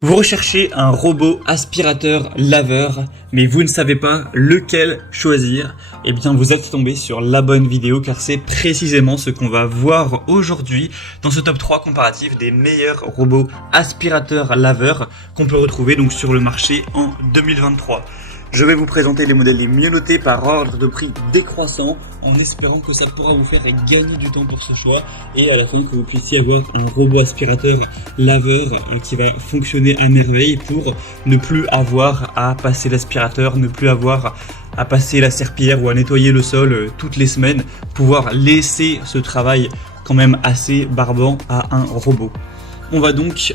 Vous recherchez un robot aspirateur laveur, mais vous ne savez pas lequel choisir. Eh bien, vous êtes tombé sur la bonne vidéo car c'est précisément ce qu'on va voir aujourd'hui dans ce top 3 comparatif des meilleurs robots aspirateurs laveurs qu'on peut retrouver donc sur le marché en 2023. Je vais vous présenter les modèles les mieux notés par ordre de prix décroissant en espérant que ça pourra vous faire gagner du temps pour ce choix et à la fin que vous puissiez avoir un robot aspirateur laveur qui va fonctionner à merveille pour ne plus avoir à passer l'aspirateur, ne plus avoir à passer la serpillière ou à nettoyer le sol toutes les semaines, pouvoir laisser ce travail quand même assez barbant à un robot. On va donc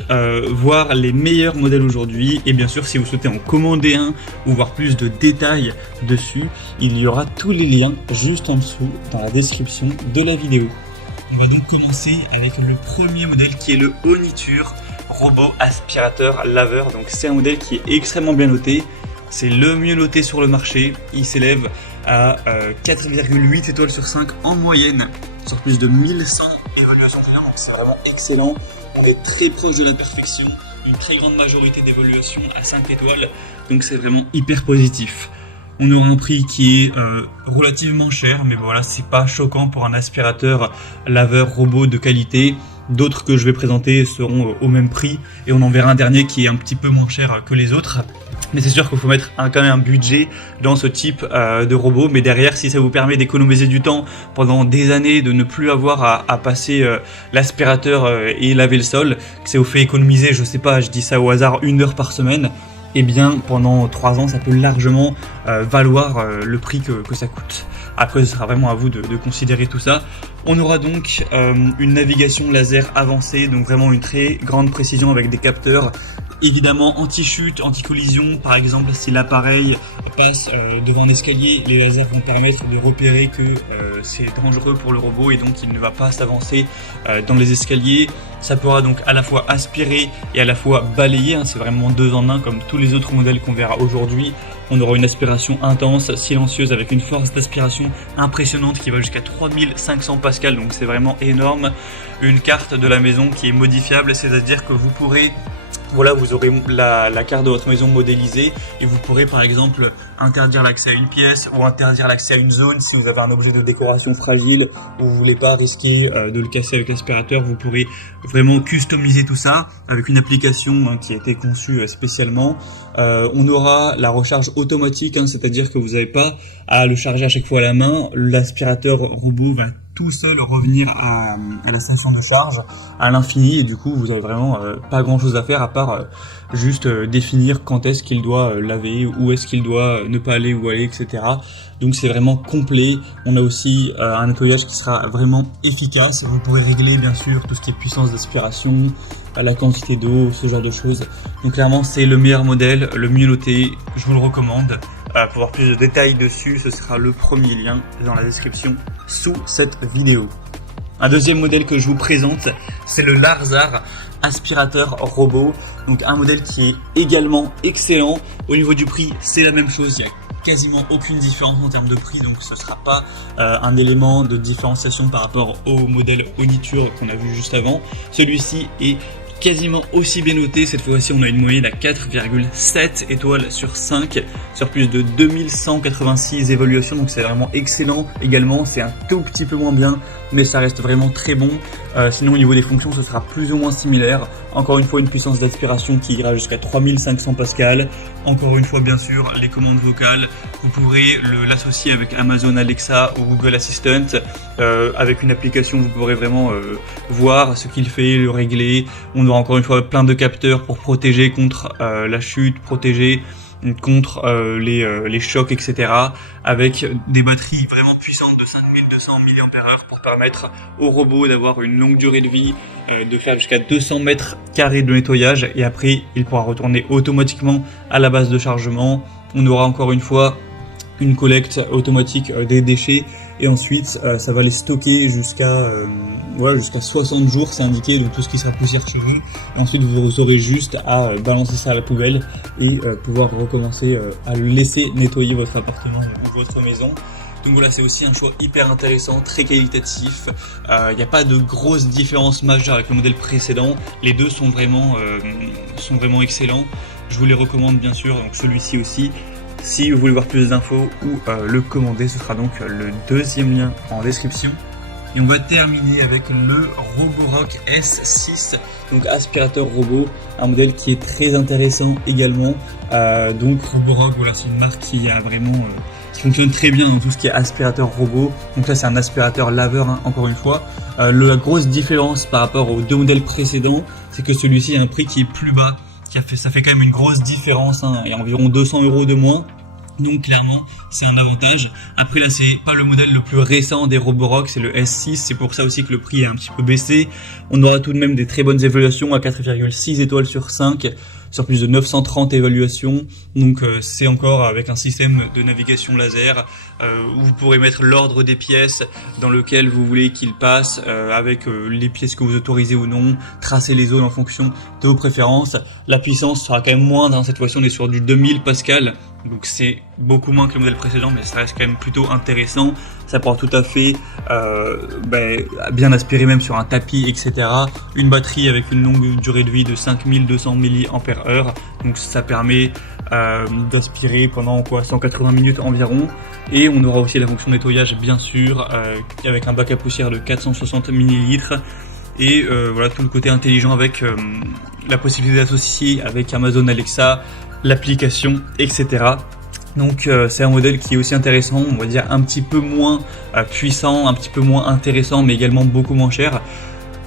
voir les meilleurs modèles aujourd'hui et bien sûr si vous souhaitez en commander un ou voir plus de détails dessus, il y aura tous les liens juste en dessous dans la description de la vidéo. On va donc commencer avec le premier modèle qui est le Oniture robot aspirateur laveur. Donc c'est un modèle qui est extrêmement bien noté, c'est le mieux noté sur le marché, il s'élève à 4,8 étoiles sur 5 en moyenne sur plus de 1100 évaluations clients, donc c'est vraiment excellent. On est très proche de la perfection, une très grande majorité d'évaluations à 5 étoiles, donc c'est vraiment hyper positif. On aura un prix qui est relativement cher, mais voilà, c'est pas choquant pour un aspirateur laveur robot de qualité. D'autres que je vais présenter seront au même prix et on en verra un dernier qui est un petit peu moins cher que les autres. Mais c'est sûr qu'il faut mettre quand même un budget dans ce type de robot. Mais derrière, si ça vous permet d'économiser du temps pendant des années, de ne plus avoir à passer l'aspirateur et laver le sol, que ça vous fait économiser, je sais pas, je dis ça au hasard, 1 heure par semaine, eh bien pendant 3 ans, ça peut largement valoir le prix que ça coûte. Après, ce sera vraiment à vous de considérer tout ça. On aura donc une navigation laser avancée, donc vraiment une très grande précision avec des capteurs. Évidemment anti-chute, anti-collision, par exemple si l'appareil passe devant un escalier, les lasers vont permettre de repérer que c'est dangereux pour le robot et donc il ne va pas s'avancer dans les escaliers. Ça pourra donc à la fois aspirer et à la fois balayer, c'est vraiment 2 en 1 comme tous les autres modèles qu'on verra aujourd'hui. On aura une aspiration intense, silencieuse avec une force d'aspiration impressionnante qui va jusqu'à 3500 pascal, donc c'est vraiment énorme. Une carte de la maison qui est modifiable, c'est-à-dire que vous pourrez... Voilà, vous aurez la carte de votre maison modélisée et vous pourrez par exemple interdire l'accès à une pièce ou interdire l'accès à une zone si vous avez un objet de décoration fragile ou vous voulez pas risquer de le casser avec l'aspirateur. Vous pourrez vraiment customiser tout ça avec une application qui a été conçue spécialement. On aura la recharge automatique, c'est-à-dire que vous n'avez pas à le charger à chaque fois à la main. L'aspirateur robot va tout seul revenir à la station de charge à l'infini et du coup vous avez vraiment pas grand chose à faire à part juste définir quand est-ce qu'il doit laver, où est-ce qu'il doit ne pas aller, où aller, etc. Donc c'est vraiment complet. On a aussi un nettoyage qui sera vraiment efficace. Vous pourrez régler bien sûr tout ce qui est puissance d'aspiration, la quantité d'eau, ce genre de choses. Donc clairement c'est le meilleur modèle, le mieux noté, je vous le recommande. Pour voir plus de détails dessus, ce sera le premier lien dans la description sous cette vidéo. Un deuxième modèle que je vous présente, c'est le Larzar aspirateur robot. Donc un modèle qui est également excellent. Au niveau du prix, c'est la même chose. Il n'y a quasiment aucune différence en termes de prix, donc ce ne sera pas un élément de différenciation par rapport au modèle Oniture qu'on a vu juste avant. Celui-ci est quasiment aussi bien noté, cette fois-ci on a une moyenne à 4,7 étoiles sur 5 sur plus de 2186 évaluations, donc c'est vraiment excellent. Également c'est un tout petit peu moins bien mais ça reste vraiment très bon. Sinon au niveau des fonctions ce sera plus ou moins similaire. Encore une fois une puissance d'aspiration qui ira jusqu'à 3500 pascal. Encore une fois bien sûr les commandes vocales, vous pourrez l'associer avec Amazon Alexa ou Google Assistant. Avec une application vous pourrez vraiment voir ce qu'il fait, le régler. On aura encore une fois plein de capteurs pour protéger contre la chute, protéger contre les chocs, etc. Avec des batteries vraiment puissantes de 5200 mAh pour permettre au robot d'avoir une longue durée de vie, de faire jusqu'à 200 mètres carrés de nettoyage et après il pourra retourner automatiquement à la base de chargement. On aura encore une fois une collecte automatique des déchets et ensuite ça va les stocker jusqu'à 60 jours, c'est indiqué, donc tout ce qui sera poussière sur eux. Et ensuite vous aurez juste à balancer ça à la poubelle et pouvoir recommencer à laisser nettoyer votre appartement ou votre maison. Donc voilà, c'est aussi un choix hyper intéressant, très qualitatif. Il n'y a pas de grosse différence majeure avec le modèle précédent. Les deux sont vraiment excellents. Je vous les recommande bien sûr, donc celui-ci aussi. Si vous voulez voir plus d'infos ou le commander, ce sera donc le deuxième lien en description. Et on va terminer avec le Roborock S6, donc aspirateur robot, un modèle qui est très intéressant également. Donc Roborock, voilà, c'est une marque qui a vraiment qui fonctionne très bien dans tout ce qui est aspirateur robot. Donc là c'est un aspirateur laveur, hein, encore une fois. La grosse différence par rapport aux deux modèles précédents, c'est que celui-ci a un prix qui est plus bas. Ça fait quand même une grosse différence, hein, et environ 200 € de moins. Donc clairement c'est un avantage. Après là c'est pas le modèle le plus récent des Roborock, c'est le S6, c'est pour ça aussi que le prix est un petit peu baissé. On aura tout de même des très bonnes évaluations à 4,6 étoiles sur 5 sur plus de 930 évaluations. Donc c'est encore avec un système de navigation laser où vous pourrez mettre l'ordre des pièces dans lequel vous voulez qu'il passe, avec les pièces que vous autorisez ou non, tracer les zones en fonction de vos préférences. La puissance sera quand même moindre, hein. Cette fois-ci on est sur du 2000 Pascal, donc c'est beaucoup moins que le modèle précédent, mais ça reste quand même plutôt intéressant. Ça pourra tout à fait bien aspirer même sur un tapis, etc. Une batterie avec une longue durée de vie de 5200 mAh, donc ça permet d'aspirer pendant 180 minutes environ. Et on aura aussi la fonction nettoyage bien sûr, avec un bac à poussière de 460 ml. Et voilà, tout le côté intelligent avec la possibilité d'associer avec Amazon Alexa, l'application, etc. Donc c'est un modèle qui est aussi intéressant, on va dire un petit peu moins puissant, un petit peu moins intéressant, mais également beaucoup moins cher,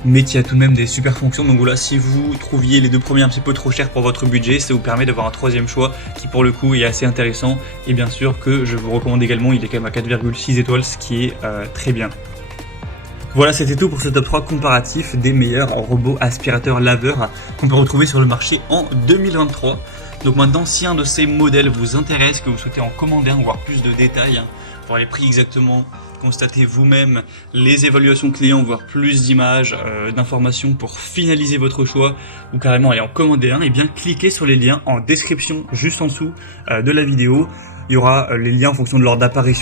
mais qui a tout de même des super fonctions. Donc voilà, si vous trouviez les deux premiers un petit peu trop chers pour votre budget, ça vous permet d'avoir un troisième choix qui pour le coup est assez intéressant. Et bien sûr que je vous recommande également, il est quand même à 4,6 étoiles, ce qui est très bien. Voilà, c'était tout pour ce top 3 comparatif des meilleurs robots aspirateurs laveurs qu'on peut retrouver sur le marché en 2023. Donc maintenant, si un de ces modèles vous intéresse, que vous souhaitez en commander un, voir plus de détails, voir les prix exactement, constater vous-même les évaluations clients, voir plus d'images, d'informations pour finaliser votre choix, ou carrément aller en commander un, et bien cliquez sur les liens en description juste en dessous de la vidéo. Il y aura les liens en fonction de l'ordre d'apparition